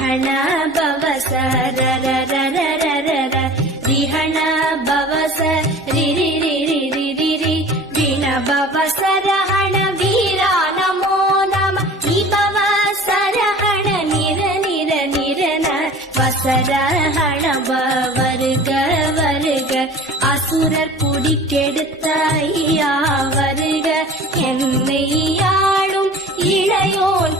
ரஹண பவச ரரரரரரர ரிஹண பவச ரிரி ரிரி ரிரி ரி விண பவச ரஹண வீரா நமோ நம விபவச ரஹண நிர நிர நிரன வசரஹண வருக வருக அசுரர் குடிக்கெடுத்த ஐயா வருக என்னை ஆளும் இளையோன்